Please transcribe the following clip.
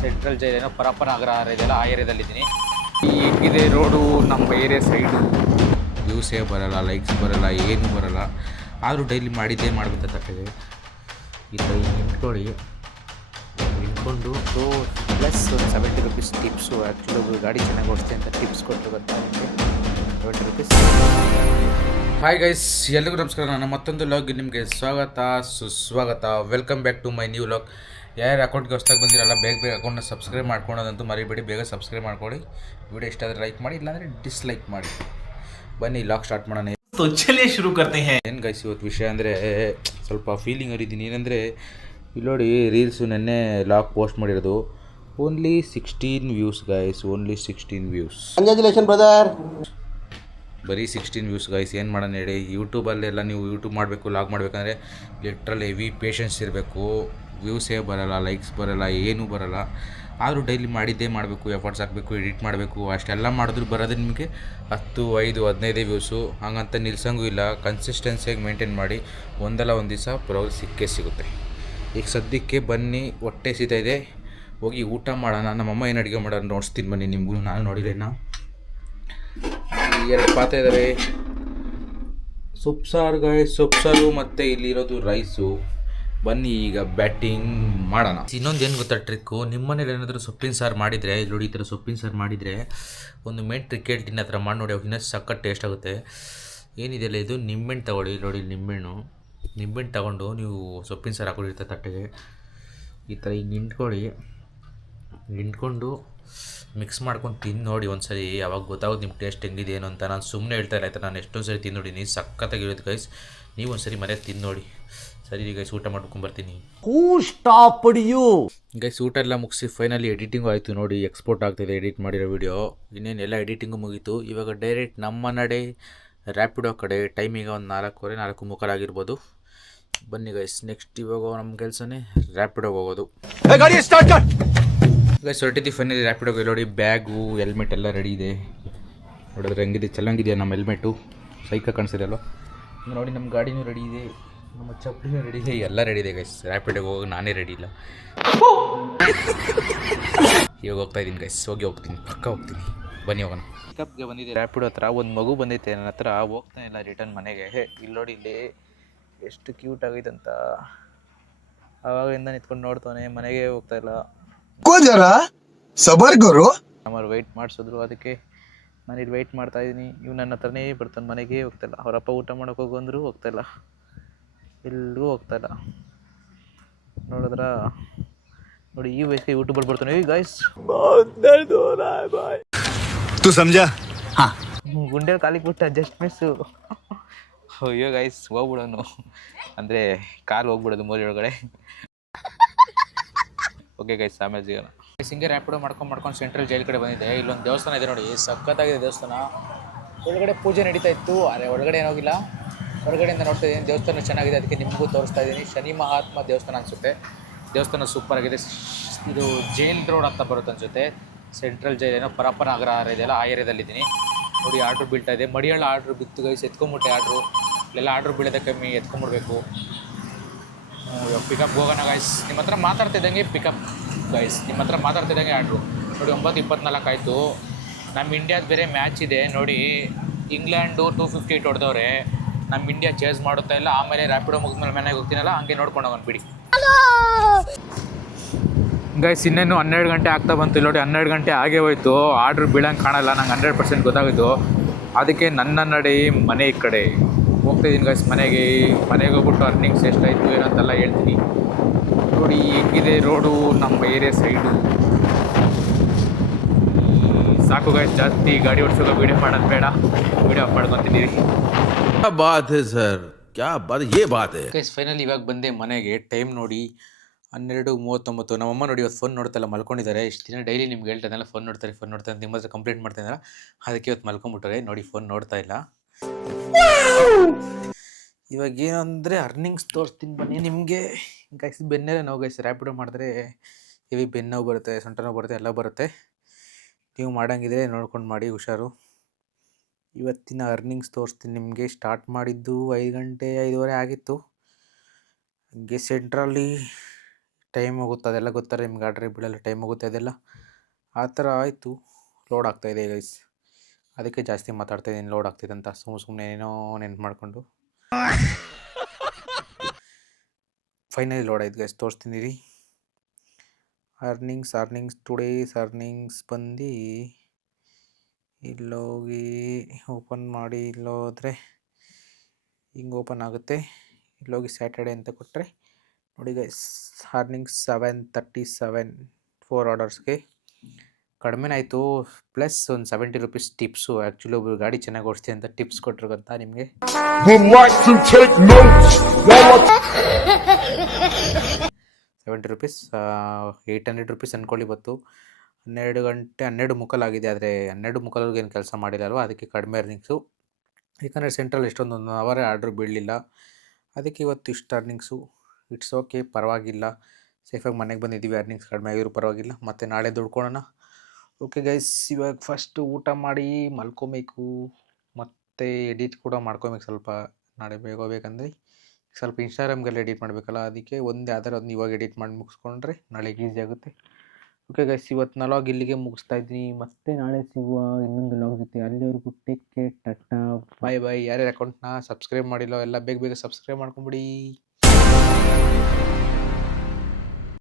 Central jail ಏನೋ ಪರಪ್ಪನ ಅಗ್ರಹಾರ ಇದೆಯಲ್ಲ, ಆ ಏರಿಯಾದಲ್ಲಿದ್ದೀನಿ. ಹೆಂಗಿದೆ ರೋಡು ನಮ್ಮ ಏರಿಯಾ ಸೈಡು. ವ್ಯೂಸೇ ಬರೋಲ್ಲ, ಲೈಕ್ಸ್ ಬರೋಲ್ಲ, ಏನೂ ಬರೋಲ್ಲ. ಆದರೂ ಡೈಲಿ ಮಾಡಿದ್ದೇ ಮಾಡಬೇಕು ತಟ್ಟೆಗೆ. ಈ ಥರ ನಿಂತ್ಕೊಳ್ಳಿ, ನಿಂತ್ಕೊಂಡು ಪ್ಲಸ್ ಒಂದು 70 ರೂಪೀಸ್ ಟಿಪ್ಸು. ಆ್ಯಕ್ಚುಲಿ ಗಾಡಿ ಚೆನ್ನಾಗಿ ಓಡಿಸ್ತೆ ಅಂತ ಟಿಪ್ಸ್ ಕೊಟ್ಟರು ಗೊತ್ತಾ ನಿಮಗೆ, 70 ರೂಪೀಸ್. ಹಾಯ್ ಗೈಸ್, ಎಲ್ರಿಗೂ ನಮಸ್ಕಾರ. ನಾನು ಮತ್ತೊಂದು ಲಾಗ್ಗೆ ನಿಮಗೆ ಸ್ವಾಗತ ಸುಸ್ವಾಗತ. Welcome back to my new log. ಯಾರು ಅಕೌಂಟ್ಗೆ ಹೊಸ್ದಾಗಿ ಬಂದಿರಲ್ಲ, ಬೇಗ ಅಕೌಂಟ್ನ ಸಬ್ಸ್ಕ್ರೈಬ್ ಮಾಡ್ಕೊಳೋದಂತೂ ಮರಿಬೇಡಿ. ಬೇಗ ಸಬ್ಸ್ಕ್ರೈಬ್ ಮಾಡ್ಕೊಳ್ಳಿ. ವಿಡಿಯೋ ಇಷ್ಟ ಆದರೆ ಲೈಕ್ ಮಾಡಿ, ಇಲ್ಲಾಂದರೆ ಡಿಸ್ಲೈಕ್ ಮಾಡಿ. ಬನ್ನಿ ಲಾಗ್ ಸ್ಟಾರ್ಟ್ ಮಾಡೋಣ. ಶುರು करते हैं. ಏನು ಗೈಸ್, ಇವತ್ತು ವಿಷಯ ಅಂದರೆ ಸ್ವಲ್ಪ ಫೀಲಿಂಗ್ ಅರಿದ್ದೀನಿ. ಏನಂದರೆ ಇಲ್ಲಿ ನೋಡಿ, ರೀಲ್ಸು ನೆನ್ನೆ ಲಾಗ್ ಪೋಸ್ಟ್ ಮಾಡಿರೋದು, only 16 views guys, only 16 views. Congratulation brother. ಬರೀ 16 ವ್ಯೂಸ್ ಗೈಸ್. ಏನು ಮಾಡೋಣ ಹೇಳಿ, ಯೂಟ್ಯೂಬಲ್ಲೆಲ್ಲ ನೀವು ಯೂಟ್ಯೂಬ್ ಮಾಡಬೇಕು, ಲಾಗ್ ಮಾಡಬೇಕಂದ್ರೆ ಲಿಟ್ರಲ್ ಹೆವಿ ಪೇಷನ್ಸ್ ಇರಬೇಕು. ವ್ಯೂಸೇ ಬರೋಲ್ಲ, ಲೈಕ್ಸ್ ಬರೋಲ್ಲ, ಏನೂ ಬರೋಲ್ಲ. ಆದರೂ ಡೈಲಿ ಮಾಡಿದ್ದೇ ಮಾಡಬೇಕು, ಎಫರ್ಟ್ಸ್ ಹಾಕಬೇಕು, ಎಡಿಟ್ ಮಾಡಬೇಕು. ಅಷ್ಟೆಲ್ಲ ಮಾಡಿದ್ರು ಬರೋದು ನಿಮಗೆ 10, 5, 15 ವ್ಯೂಸು. ಹಂಗಂತ ನಿಲ್ಸಂಗೂ ಇಲ್ಲ. ಕನ್ಸಿಸ್ಟೆನ್ಸಿಯಾಗಿ ಮೇಂಟೈನ್ ಮಾಡಿ, ಒಂದಲ್ಲ ಒಂದು ದಿವಸ ಪ್ರೋಗ್ರೆಸ್ ಸಿಕ್ಕೇ ಸಿಗುತ್ತೆ. ಈಗ ಸದ್ಯಕ್ಕೆ ಬನ್ನಿ, ಹೊಟ್ಟೆ ಸೀತಾ ಇದೆ, ಹೋಗಿ ಊಟ ಮಾಡೋಣ. ನಮ್ಮಮ್ಮ ಏನು ಅಡುಗೆ ಮಾಡೋದು ನೋಡಿಸ್ತೀನಿ ಬನ್ನಿ ನಿಮಗೂ. ನಾನು ನೋಡಿರೇನ, 2 ಪಾತ್ರೆ ಇದ್ದಾವೆ. ಸೊಪ್ಪು ಸಾರು ಗಾಯ್ಸ್, ಸೊಪ್ಪು ಸಾರು ಮತ್ತು ಇಲ್ಲಿರೋದು ರೈಸು. ಬನ್ನಿ ಈಗ ಬ್ಯಾಟಿಂಗ್ ಮಾಡೋಣ. ಇನ್ನೊಂದು ಏನು ಗೊತ್ತಾ ಟ್ರಿಕ್ಕು, ನಿಮ್ಮ ಮನೇಲಿ ಏನಾದರೂ ಸೊಪ್ಪಿನ ಸಾರು ಮಾಡಿದರೆ, ಇಲ್ಲಿ ನೋಡಿ ಈ ಥರ ಸೊಪ್ಪಿನ ಸಾರು ಮಾಡಿದರೆ ಒಂದು ಮೇನ್ ಟ್ರಿಕ್ ಹೇಳ್ತೀನಿ, ಆ ಥರ ಮಾಡಿ ನೋಡಿ, ಅವಾಗ ಇನ್ನೂ ಸಖತ್ ಟೇಸ್ಟ್ ಆಗುತ್ತೆ. ಏನಿದೆಯಲ್ಲ ಇದು, ನಿಂಬೆಹಣ್ಣು ತೊಗೊಳ್ಳಿ. ನೋಡಿ ನಿಂಬೆಹಣ್ಣು ತೊಗೊಂಡು ನೀವು ಸೊಪ್ಪಿನ ಸಾರು ಹಾಕೊಂಡಿರ್ತಾರೆ ತಟ್ಟೆಗೆ, ಈ ಥರ ಈಗ ನಿಂತ್ಕೊಂಡು ಮಿಕ್ಸ್ ಮಾಡ್ಕೊಂಡು ತಿಂದು ನೋಡಿ ಒಂದು ಸರಿ. ಅವಾಗ ಗೊತ್ತಾಗೋದು ನಿಮ್ಮ ಟೇಸ್ಟ್ ಹೆಂಗಿದೆ ಏನು ಅಂತ. ನಾನು ಸುಮ್ಮನೆ ಹೇಳ್ತಾ ಇಲ್ಲ ಆಯ್ತಾ, ನಾನು ಎಷ್ಟೊಂದು ಸರಿ ತಿಂದು ನೋಡಿನಿ, ಸಖತ್ತಾಗಿರುತ್ತೆ ಗೈಸ್. ನೀವು ಒಂದು ಸರಿ ಮನೆಯಲ್ಲಿ ತಿಂದು ನೋಡಿ. ಸರಿ ಗೈಸ್, ಊಟ ಮಾಡ್ಕೊಂಬರ್ತೀನಿ. ಗೈಸ್ ಊಟ ಎಲ್ಲ ಮುಗಿಸಿ ಫೈನಲಿ ಎಡಿಟಿಂಗು ಆಯಿತು. ನೋಡಿ ಎಕ್ಸ್ಪೋರ್ಟ್ ಆಗ್ತಾಯಿದೆ ಎಡಿಟ್ ಮಾಡಿರೋ ವಿಡಿಯೋ. ಇನ್ನೇನೆಲ್ಲ ಎಡಿಟಿಂಗು ಮುಗೀತು. ಇವಾಗ ಡೈರೆಕ್ಟ್ ನಮ್ಮ ನಡೆ ರ್ಯಾಪಿಡೋ ಕಡೆ. ಟೈಮಿಗೆ ಒಂದು 4:15, 4:45 ಆಗಿರ್ಬೋದು. ಬನ್ನಿ ಗೈಸ್, ನೆಕ್ಸ್ಟ್ ಇವಾಗ ನಮ್ಮ ಕೆಲಸನೇ ರ್ಯಾಪಿಡೋಗೆ ಹೋಗೋದು. ಗೈಸ್ ಹೊರಟಿದ್ದೀವಿ ಫೈನಲಿ ರ್ಯಾಪಿಡೋಗೆ. ನೋಡಿ ಬ್ಯಾಗು, ಹೆಲ್ಮೆಟ್ ಎಲ್ಲ ರೆಡಿ ಇದೆ. ನೋಡಿದ್ರೆ ಹೆಂಗಿದೆ, ಚೆನ್ನಾಗಿದೆಯಾ ನಮ್ಮ ಹೆಲ್ಮೆಟು, ಸೈಕ ಕಾಣಿಸಿದೆಯಲ್ಲ. ನೋಡಿ ನಮ್ಮ ಗಾಡಿನೂ ರೆಡಿ ಇದೆ, ನಮ್ಮ ಚಪ್ಪಲಿನೂ ರೆಡಿ ಇದೆ, ಎಲ್ಲ ರೆಡಿ ಇದೆ ಗೈಸ್. ರ್ಯಾಪಿಡೋಗೆ ಹೋಗಿ ನಾನೇ ರೆಡಿ ಇಲ್ಲ. ಇವಾಗ ಹೋಗ್ತಾಯಿದ್ದೀನಿ ಗೈಸ್, ಹೋಗ್ತೀನಿ, ಪಕ್ಕ ಹೋಗ್ತೀನಿ. ಬನ್ನಿ ಹೋಗೋಣ. ಪಿಕಪ್ಗೆ ಬಂದಿದ್ದೆ ರ್ಯಾಪಿಡೋ ಹತ್ರ. ಒಂದು ಮಗು ಬಂದೈತೆ ನನ್ನ ಹತ್ರ, ಹೋಗ್ತಾನೆ ಇಲ್ಲ ರಿಟರ್ನ್ ಮನೆಗೆ. ಇಲ್ಲಿ ನೋಡಿ, ಇಲ್ಲಿ ಎಷ್ಟು ಕ್ಯೂಟ್ ಆಗೈತೆ ಅಂತ. ಆವಾಗಿಂದ ನಿಂತ್ಕೊಂಡು ನೋಡ್ತಾನೆ, ಮನೆಗೆ ಹೋಗ್ತಾಯಿಲ್ಲ. ನಮ್ಮವ್ರು ವೆಯ್ಟ್ ಮಾಡಿಸಿದ್ರು, ಅದಕ್ಕೆ ನಾನು ಇಲ್ಲಿ ವೆಯ್ಟ್ ಮಾಡ್ತಾಯಿದ್ದೀನಿ. ಇವ್ನು ನನ್ನ ಹತ್ರನೇ ಬರ್ತಾನೆ, ಮನೆಗೆ ಹೋಗ್ತಾಯಿಲ್ಲ. ಅವರಪ್ಪ ಊಟ ಮಾಡೋಕೆ ಹೋಗು ಅಂದರೂ ಹೋಗ್ತಾಯಿಲ್ಲ, ಎಲ್ಲೂ ಹೋಗ್ತಾಯಿಲ್ಲ. ನೋಡಿದ್ರ ನೋಡಿ, ಈ ವಯಸ್ಸಿಗೆ ಯೂಟ್ಯೂಬರ್ ಬರ್ತಾನೆ. ಗಾಯ್ಸ್ ಗುಂಡೆ ಕಾಲಿಗೆ ಬಿಟ್ಟ, ಜಸ್ಟ್ ಮಿಸ್ಸು. ಅಯ್ಯೋ ಗೈಸ್, ಹೋಗ್ಬಿಡೋನು ಅಂದರೆ ಕಾಲು ಹೋಗ್ಬಿಡೋದು ಮೋರಿ ಒಳಗಡೆ. ಓಕೆ ಗೈಸ್, ಆಮೇಲೆ ಸಿಗೋಣ. ಹಿಂಗೆ ರ್ಯಾಪಿಡೋ ಮಾಡ್ಕೊಂಡು ಸೆಂಟ್ರಲ್ ಜೈಲ್ ಕಡೆ ಬಂದಿದ್ದೆ. ಇಲ್ಲೊಂದು ದೇವಸ್ಥಾನ ಇದೆ ನೋಡಿ, ಸಖತ್ತಾಗಿದೆ ದೇವಸ್ಥಾನ. ಒಳಗಡೆ ಪೂಜೆ ನಡೀತಾ ಇತ್ತು, ಆದರೆ ಒಳಗಡೆ ಏನೋಗಿಲ್ಲ, ಹೊರಗಡೆಯಿಂದ ನೋಡ್ತಾ ಇದ್ದೀನಿ. ದೇವಸ್ಥಾನ ಚೆನ್ನಾಗಿದೆ, ಅದಕ್ಕೆ ನಿಮಗೂ ತೋರಿಸ್ತಾ ಇದ್ದೀನಿ. ಶನಿ ಮಹಾತ್ಮ ದೇವಸ್ಥಾನ ಅನಿಸುತ್ತೆ. ದೇವಸ್ಥಾನ ಸೂಪರ್ ಆಗಿದೆ. ಇದು ಜೈಲ್ ರೋಡ್ ಅಂತ ಬರುತ್ತೆ ಅನಿಸುತ್ತೆ. ಸೆಂಟ್ರಲ್ ಜೈಲ್ ಏನೋ ಪರಪ್ಪನ ಅಗ್ರಹಾರ ಇದೆಯಲ್ಲ, ಆ ಏರಿಯಾದಲ್ಲಿದ್ದೀನಿ. ನೋಡಿ ಆರ್ಡ್ರ್ ಬೀಳ್ತಾ ಇದೆ. ಮಡಿಯಳ್ಳ ಆರ್ಡ್ರ್ ಬಿತ್ತು ಗೈಸ್, ಎತ್ಕೊಂಬಿಟ್ಟೆ ಆರ್ಡ್ರು. ಇಲ್ಲೆಲ್ಲ ಆರ್ಡ್ರ್ ಬೀಳೋದೇ ಕಮ್ಮಿ, ಎತ್ಕೊಂಬಿಡ್ಬೇಕು. ಪಿಕಪ್ ಹೋಗೋಣ ಗೈಸ್. ನಿಮ್ಮ ಹತ್ರ ಮಾತಾಡ್ತಿದ್ದಂಗೆ ಪಿಕಪ್ ಗೈಸ್, ನಿಮ್ಮ ಹತ್ರ ಮಾತಾಡ್ತಿದ್ದಂಗೆ ಆರ್ಡ್ರು. ನೋಡಿ 9:24 ಆಯಿತು. ನಮ್ಮ ಇಂಡಿಯಾದ ಬೇರೆ ಮ್ಯಾಚ್ ಇದೆ ನೋಡಿ. ಇಂಗ್ಲೆಂಡು 258 ಹೊಡೆದವ್ರೆ. ನಮ್ಮ ಇಂಡಿಯಾ ಚೇಸ್ ಮಾಡುತ್ತಾ ಇಲ್ಲ. ಆಮೇಲೆ ರ್ಯಾಪಿಡೋ ಮುಗಿದ್ಮೇಲೆ ಮನೆಗೆ ಹೋಗ್ತೀನಲ್ಲ, ಹಂಗೆ ನೋಡ್ಕೊಂಡು ಹೋಗೋಣ ಬಿಡಿ ಗೈಸ್. ಇನ್ನೇನು 12 ಗಂಟೆ ಆಗ್ತಾ ಬಂತು. ನೋಡಿ 12 ಗಂಟೆ ಆಗೇ ಹೋಯ್ತು, ಆರ್ಡ್ರ್ ಬೀಳಂಗೆ ಕಾಣಲ್ಲ. ನಂಗೆ 100% ಗೊತ್ತಾಗೋಯ್ತು. ಅದಕ್ಕೆ ನನ್ನ ನಡೆ ಮನೆ ಕಡೆ ಹೋಗ್ತಾಯಿದ್ದೀನಿ ಗೈಸ್. ಮನೆಗೆ ಹೋಗ್ಬಿಟ್ಟು ಅರ್ನಿಂಗ್ಸ್ ಎಷ್ಟಾಯಿತು ಏನಂತೆಲ್ಲ ಹೇಳ್ತೀನಿ. ನೋಡಿ ಹೆಂಗಿದೆ ರೋಡು ನಮ್ಮ ಏರಿಯಾ ಸೈಡು. ಸಾಕು ಗೈಸ್, ಜಾಸ್ತಿ ಗಾಡಿ ಓಡಿಸೋಕೆ ವೀಡಿಯೋ ಮಾಡೋದು ಬೇಡ, ವೀಡಿಯೋ ಅಪ್ ಮಾಡ್ಕೊತೀನಿ. ಗೈಸ್ ಫೈನಲಿ ಇವಾಗ ಬಂದೆ ಮನೆಗೆ. ಟೈಮ್ ನೋಡಿ 12:39. ನಮ್ಮಮ್ಮ ನೋಡಿ ಇವತ್ತು ಫೋನ್ ನೋಡ್ತಾಯಿಲ್ಲ, ಮಲ್ಕೊಂಡಿದ್ದಾರೆ. ಇಷ್ಟು ದಿನ ಡೈಲಿ ನಿಮ್ಗೆ ಹೇಳ್ತಾಯಿದ್ದಲ್ಲ, ಫೋನ್ ನೋಡ್ತಾರೆ ಅಂತ ನಿಮ್ಮ ಹತ್ರ ಕಂಪ್ಲೇಂಟ್ ಮಾಡ್ತಾಯಿದ್ದಾರೆ. ಅದಕ್ಕೆ ಇವತ್ತು ಮಲ್ಕೊಂಡ್ಬಿಟ್ಟಾರೆ. ನೋಡಿ ಫೋನ್ ನೋಡ್ತಾ ಇಲ್ಲ. ಇವಾಗ ಏನಂದರೆ ಅರ್ನಿಂಗ್ಸ್ ತೋರಿಸ್ತೀನಿ ಬನ್ನಿ ನಿಮಗೆ. ಗೈಸ್ ಬೆನ್ನೆಲ್ಲ ನೋವು ಗೈಸ್, ರ್ಯಾಪಿಡೋ ಮಾಡಿದ್ರೆ ಹೆವಿ ಬೆನ್ನೋವು ಬರುತ್ತೆ, ಸೊಂಟ ನೋವು ಬರುತ್ತೆ, ಎಲ್ಲ ಬರುತ್ತೆ. ನೀವು ಮಾಡೋಂಗಿದ್ರೆ ನೋಡ್ಕೊಂಡು ಮಾಡಿ, ಹುಷಾರು. ಇವತ್ತಿನ ಅರ್ನಿಂಗ್ಸ್ ತೋರಿಸ್ತೀನಿ ನಿಮಗೆ. ಸ್ಟಾರ್ಟ್ ಮಾಡಿದ್ದು 5 ಗಂಟೆ 5:15 ಆಗಿತ್ತು. ಹಂಗೆ ಸೆಂಟ್ರಲ್ಲಿ ಟೈಮ್ ಹೋಗುತ್ತೆ ಅದೆಲ್ಲ ಗೊತ್ತಾರೆ ನಿಮ್ಗೆ, ಆರ್ಡ್ರ್ ಬಿಡಲ್ಲ ಟೈಮ್ ಹೋಗುತ್ತೆ ಅದೆಲ್ಲ. ಆ ಥರ ಆಯಿತು. ಲೋಡ್ ಆಗ್ತಾಯಿದೆ ಗೈಸ್, ಅದಕ್ಕೆ ಜಾಸ್ತಿ ಮಾತಾಡ್ತಾಯಿದ್ದೀನಿ ಲೋಡ್ ಆಗ್ತಿದೆ ಅಂತ. ಸುಮ್ಮನೆ ಏನೋ ನೆನ್ಪು ಮಾಡಿಕೊಂಡು ಫೈನಲಿ ಲೋಡ್ ಆಯ್ತು ಗೈಸ್, ತೋರಿಸ್ತೀನಿ ರೀ. ಅರ್ನಿಂಗ್ಸ್ ಟುಡೇಸ್ ಅರ್ನಿಂಗ್ಸ್ ಬಂದು ಇಲ್ಲೋಗಿ ಓಪನ್ ಮಾಡಿ, ಇಲ್ಲೋದ್ರೆ ಹಿಂಗೆ ಓಪನ್ ಆಗುತ್ತೆ. ಇಲ್ಲೋಗಿ ಸ್ಯಾಟರ್ಡೆ ಅಂತ ಕೊಟ್ಟರೆ ನೋಡಿ ಗೈಸ್, ಅರ್ನಿಂಗ್ಸ್ 737 4 ಆರ್ಡರ್ಸ್ಗೆ ಕಡಿಮೆನೇ ಆಯಿತು. ಪ್ಲಸ್ ಒಂದು 70 ರೂಪೀಸ್ ಟಿಪ್ಸು. ಆ್ಯಕ್ಚುಲಿ ಒಬ್ರು ಗಾಡಿ ಚೆನ್ನಾಗಿ ಓಡಿಸ್ತೀವಿ ಅಂತ ಟಿಪ್ಸ್ ಕೊಟ್ಟರು ಗೊತ್ತಾ ನಿಮಗೆ. 70 ರೂಪೀಸ್, 800 ರೂಪೀಸ್ ಅಂದ್ಕೊಳ್ಳಿ. ಇವತ್ತು 12 ಗಂಟೆ 12 ಮುಕ್ಕಾಲಾಗಿದೆ, ಆದರೆ 12 ಮುಕ್ಕಾಲ್ವರೆಗೂ ಏನು ಕೆಲಸ ಮಾಡಿಲ್ಲ ಅಲ್ವಾ, ಅದಕ್ಕೆ ಕಡಿಮೆ ಅರ್ನಿಂಗ್ಸು. ಯಾಕಂದರೆ ಸೆಂಟ್ರಲ್ ಎಷ್ಟೊಂದು 1 ಅವರೇ ಆರ್ಡ್ರ್ ಬೀಳಲಿಲ್ಲ, ಅದಕ್ಕೆ ಇವತ್ತು ಇಷ್ಟು ಅರ್ನಿಂಗ್ಸು. ಇಟ್ಸ್ ಓಕೆ, ಪರವಾಗಿಲ್ಲ. ಸೇಫಾಗಿ ಮನೆಗೆ ಬಂದಿದ್ದೀವಿ. ಅರ್ನಿಂಗ್ಸ್ ಕಡಿಮೆ ಆಗಿದ್ರು ಪರವಾಗಿಲ್ಲ, ಮತ್ತು ನಾಳೆ ದುಡ್ಕೊಳ್ಳೋಣ. ಓಕೆ ಗೈಸ್, ಇವಾಗ ಫಸ್ಟು ಊಟ ಮಾಡಿ ಮಲ್ಕೊಬೇಕು, ಮತ್ತು ಎಡಿಟ್ ಕೂಡ ಮಾಡ್ಕೊಬೇಕು ಸ್ವಲ್ಪ. ನಾಳೆ ಬೇಗ ಹೋಗ್ಬೇಕಂದ್ರೆ ಸ್ವಲ್ಪ ಇನ್ಸ್ಟಾಗ್ರಾಮ್ಗೆಲ್ಲ ಎಡಿಟ್ ಮಾಡಬೇಕಲ್ಲ, ಅದಕ್ಕೆ ಯಾವ್ದಾರು ಒಂದು ಇವಾಗ ಎಡಿಟ್ ಮಾಡಿ ಮುಗಿಸ್ಕೊಂಡ್ರೆ ನಾಳೆಗೆ ಈಸಿ ಆಗುತ್ತೆ. ಓಕೆ ಗೈಸ್, ಇವತ್ತು ಲಾಗ್ ಇಲ್ಲಿಗೆ ಮುಗಿಸ್ತಾ ಇದ್ದೀನಿ. ಮತ್ತೆ ನಾಳೆ ಸಿಗುವ ಇನ್ನೊಂದು ಲಾಗ್ ಜೊತೆ. ಅಲ್ಲಿವರೆಗೂ ಟೇಕ್ ಕೇರ್, ಟಾಟಾ, ಬಾಯ್ ಬಾಯ್. ಯಾರ್ಯಾರ ಅಕೌಂಟ್ನ ಸಬ್ಸ್ಕ್ರೈಬ್ ಮಾಡಿಲ್ಲ ಎಲ್ಲ ಬೇಗ ಬೇಗ ಸಬ್ಸ್ಕ್ರೈಬ್ ಮಾಡ್ಕೊಂಬಿಡಿ.